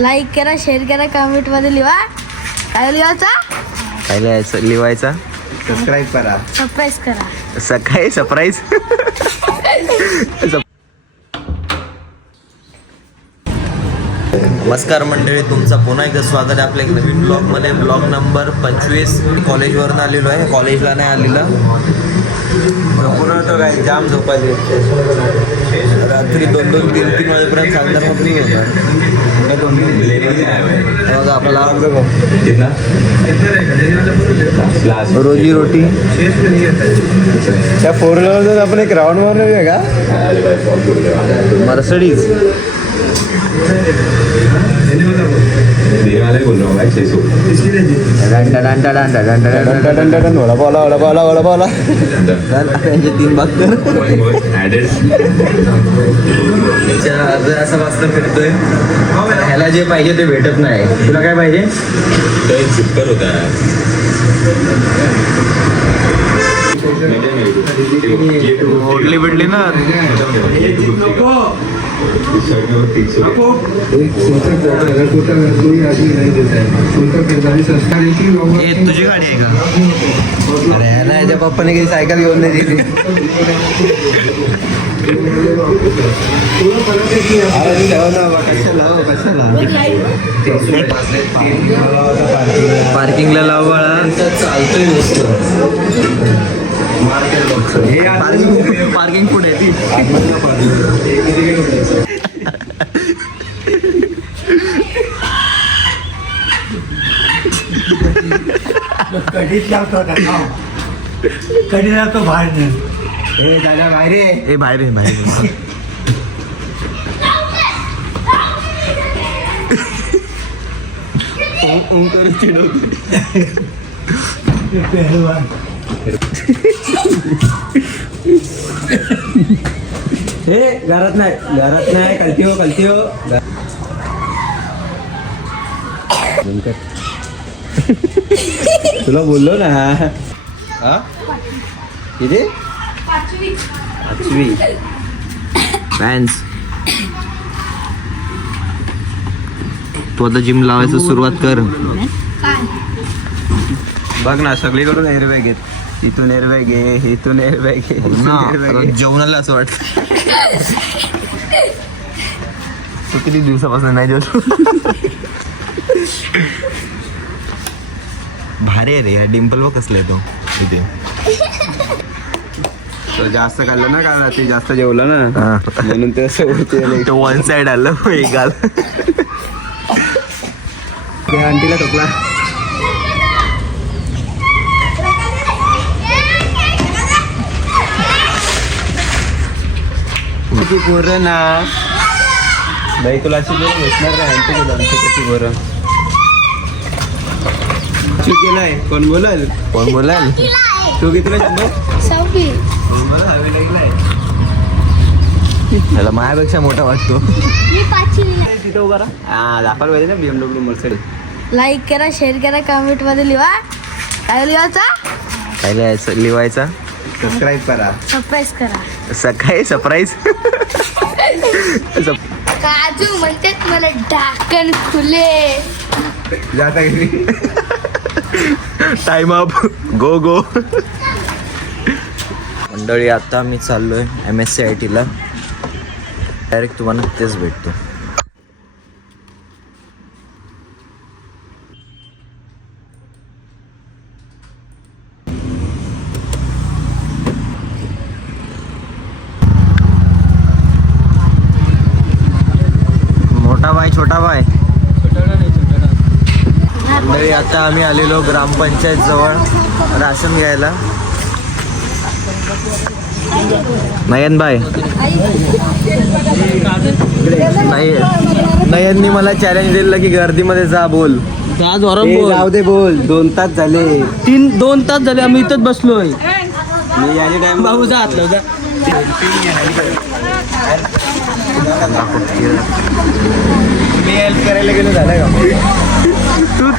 Like करा, share करा, comment मध्ये लिहा. काय लिहायचा? काय लिहायचं लिवायचा? सबस्क्राईब करा. सरप्राईज करा. सकाळी सरप्राईज. नमस्कार मंडळी, तुमचं पुन्हा एकदा स्वागत आहे आपल्या एक नवीन ब्लॉगमध्ये. Blog number 25. कॉलेजवरून आलेलो आहे. कॉलेजला नाही आलेलं, झोपून होतो काय, जाम झोपायचे. रात्री 2-2, 3-3 वाजेपर्यंत सांगणार मग मी होता आपला रोजी रोटी. त्या 4 व्हीलरवर आपण एक राऊंड मारून का मर्सडीज. त्यांचे 3 भाग कर. असं वाजता फिरतोय. ह्याला जे पाहिजे ते भेटत नाही. तुला काय पाहिजे? चिप्पर होता. ओढली बिडली ना. तुझी गाडी आहे का? अरे ना, याच्या पप्पाने काही सायकल घेऊन नाही दिली. पार्किंगला लाव बाळा. चालतोय नुसतं. पार्किंग पुढे ती. कधीच लावतो कधी लावतो बाहेर. हे दादा बाहेर आहे. ए बाहेर आहे, बाहेर आहे. पहलवान हे घरात नाही कलती हो. तुला बोललो ना. किती? 5वी. फॅन्स. तू आता जिम लावायचं सुरुवात कर. बघ ना, सगळीकडून एअरबॅग आहेत. इथून एअरबॅग घे, इथून एअरबॅग घे. जेवणाला असं वाटत. तू किती दिवसापासून नाही जेवतो? भारी आहे रे. डिंपल बघ कसला आहे तो इथे. तो जास्त खाल्लं ना, का ते जास्त जेवलं ना, म्हणून ते असं वन साइड आलं. एक गाल. आंटीला टोकला. पोरं ना बाई, तुला अशी पोरं भेटणार नाही. आंटी तुला आमची कशी पोरं केलाय. कोण बोलाल? तू कितीला शंभर? 6वी. त्याला माझ्यापेक्षा मोठा वाटतो. मी 5वी. तिथं उभा राहा. दाखवायला पाहिजे ना BMW मर्सिडीज. लाईक करा, शेअर करा, कमेंट मध्ये लिहा. काय लिहायचा? काय लिहायचं लिवायचा? सबस्क्राईब करा. सरप्राईज करा. सकाळी सरप्राईज. काजू म्हणतात मला ढाकण खुले. जाता गेली. Time up. गो. मंडळी, आता मी चाललोय MSc ला. डायरेक्ट तुम्हाला तेच भेटतो. मोठा भाई छोटा भाई. मंडळी, आता आम्ही आलेलो ग्रामपंचायत जवळ राशन घ्यायला. नयन भाई, नयननी मला चॅलेंज दिलं की गर्दीमध्ये जा बोल. जाऊ दे बोल. 2 तास झाले. 2 तास झाले आम्ही इथंच बसलोय. मी याने टाइम भाऊ जा आतलं जा. मी हेल्प करायला गेलो झालं का?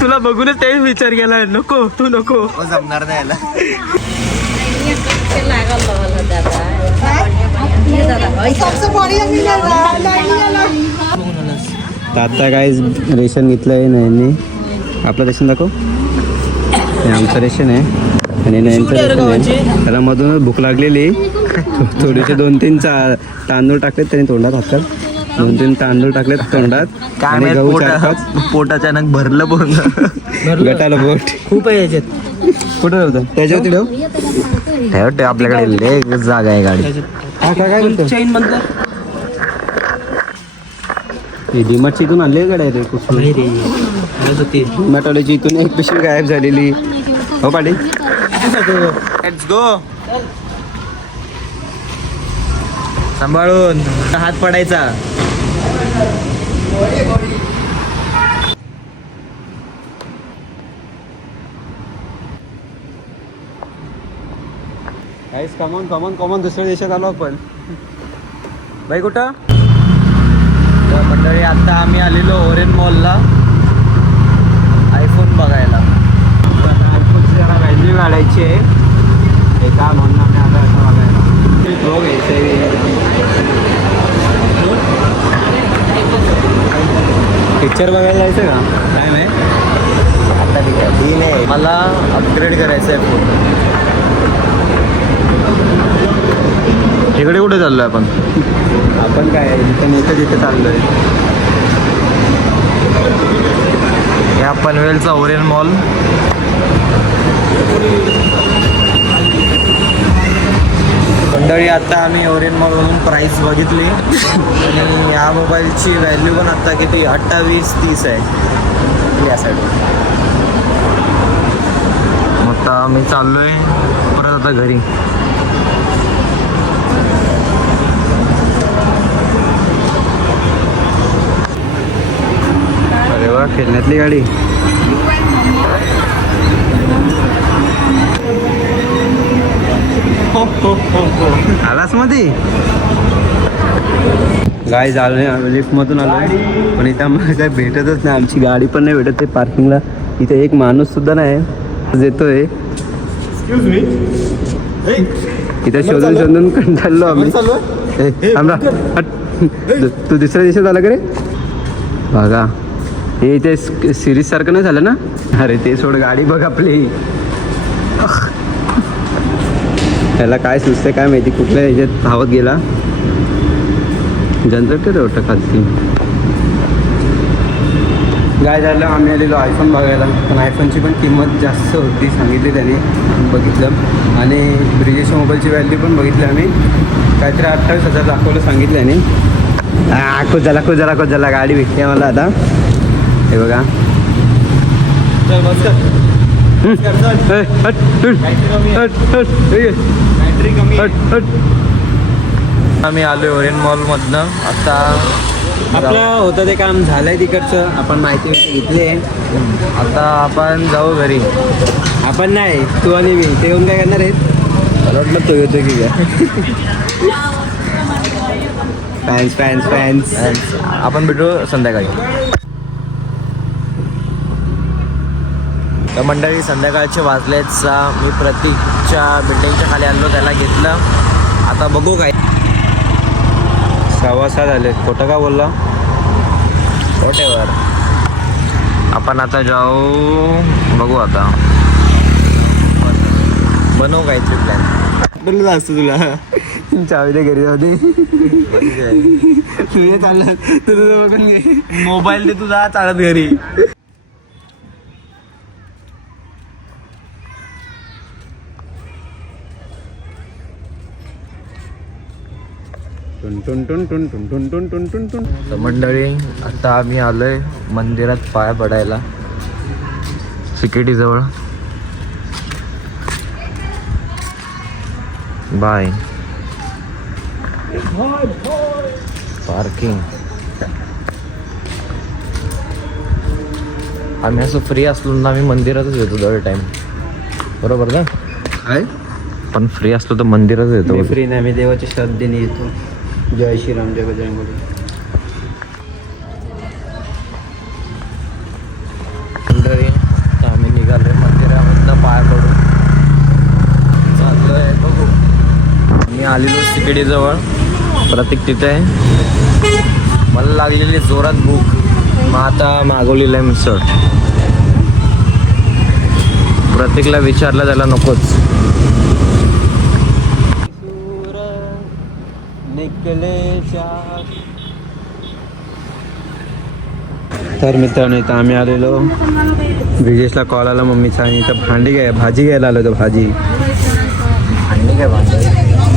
तुला बघूनच तेच विचार केला. नको तू नको. जमणार नाही याला. सबसे बढ़िया मिलेगा। आता काय रेशन घेतलं आहे नयनने. आपलं रेशन दाखव. हे आमचं रेशन आहे आणि नयनचं रेशन आहे. त्याला मधूनच भूक लागलेली. थोडेसे 2-3 तांदूळ टाकलेत त्याने तोंडात हातात. 2-3 तांदूळ टाकलेत तोंडात आणि गहू 4-5. पोट अचानक भरलं पूर्ण. गटाला बोट खूप आहे याच्यात. कुठं होतं त्याच्यावरती ठेव. आपल्याकडे लय जागा आहे गाडी. काय करतो चैन बंद कर. डीमार्टची इथून आणली गाड्या रे कुठून. मॅटॉलॉजी इथून एक पिशवी गायब झालेली. हो पाटील लेट्स गो. सांभाळून हात पडायचा. काहीच कॉमन दुसऱ्या देशात आलो आपण. बाई कुठं तर मंडळी आता आम्ही आलेलो ओरेन मॉलला आयफोन बघायला. आयफोनची जरा व्हॅल्यू काढायची आहे. हे का म्हणून आम्ही आता असं बघायला प्रो घ्यायचं आहे. पिक्चर बघायला जायचं का काय नाही. आता ठीक आहे ती नाही मला अपग्रेड करायचं आहे फोन. इकडे कुठे चाललोय आपण काय इथं नेतं तिथं चाललोय. या पनवेलचा ओरेन मॉल. मंडळी आता आम्ही ओरेन मॉलमधून प्राईस बघितली आणि या मोबाईलची व्हॅल्यू पण आता किती 28-30 आहे या साईडवर. मग आता आम्ही चाललोय परत आता घरी. अरे वा खेळण्यातली गाडी. आलास मध्ये गाय झालं लिफ्टमधून आलो पण इथं आम्हाला काही भेटतच नाही. आमची गाडी पण नाही भेटत. ते पार्किंगला इथे एक माणूस सुद्धा नाही येतोय. इथं शोधून कंटाळलो आम्ही. तू दुसऱ्या देशात आला का रे बघा. हे इथे सिरीज सारखं नाही झालं ना. अरे ते सोड गाडी बघ आपली. त्याला काय सुचते काय माहिती कुठल्या ह्याच्यात धावत गेला. जनरेटर होतं खालती. काय झालं आम्ही आलेलो आयफोन बघायला पण आयफोनची पण किंमत जास्त होती सांगितली त्याने. बघितलं आणि ब्रिजेश मोबाईलची व्हॅल्यू पण बघितली आम्ही. काहीतरी 28,000 दाखवलं सांगितल्याने. खुद झाला गाडी भेटते मला आता. हे बघा आम्ही आलोय ओरेन मॉलमधनं. आता आपलं होतं ते काम झालंय तिकडचं. आपण माहिती घेतली आहे. आता आपण जाऊ घरी. आपण नाही तू आणि मी ते येऊन काय करणार आहेत. मला वाटलं तो येतो की काय. फॅन्स आपण भेटू संध्याकाळी. तर मंडळी संध्याकाळचे वाजलेच. मी प्रतीकच्या बिल्डिंगच्या खाली आलो त्याला घेतलं. आता बघू काय 6:15 झाले. खोटं का बोलला. वॉटेवर. आपण आता जाऊ बघू आता बनवू काहीतरी प्लॅन. असतं तुला चावी दे घरी जाऊ दे. तुझे चाललं तुझं बघून घे. मोबाईल दे तुझा चालत घरी. तर मंडळी आता आम्ही आलोय मंदिरात पाय पडायला सिकेटी जवळ. बाय. पार्किंग. आम्ही असं फ्री असलो ना आम्ही मंदिरातच येतो दर टाइम. बरोबर ना. काय पण फ्री असलो तर मंदिरातच येतो. फ्री नाही मी देवाची श्रद्धेने येतो. जय श्रीराम जय बजरंगबली. मंडळी आम्ही निघालोय मंदिरामधनं पाय पडून चाललोय बघू. मी आलेलो सिकेडीजवळ. प्रतीक तिथे आहे. मला लागलेली जोरात भूक. मग आता मागवलेलं आहे मिसळ. प्रत्येकला विचारलं त्याला नकोच. तर मित्रांनो इथं आम्ही आलेलो, ब्रिजेशला कॉल आला मम्मीचा आणि इथं भाजी घ्यायला आलो होतो.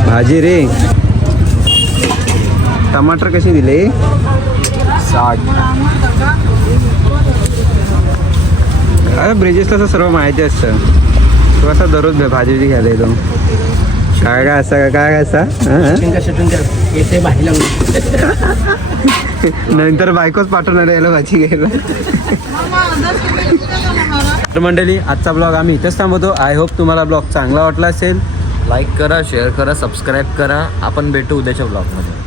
भाजी रे. टमाटर कसे दिले? 60. अरे ब्रिजेशला असं सर्व माहिती असतं. तू असा दररोज भाजी घ्यायला येतो. काय असं काय असं नंतर बायकोच पाठवणार याला भाजी घ्यायला. तर मंडळी आजचा ब्लॉग आम्ही इथंच थांबवतो. आय होप तुम्हाला ब्लॉग चांगला वाटला असेल. लाईक करा, शेअर करा, सबस्क्राईब करा. आपण भेटू उद्याच्या ब्लॉगमध्ये.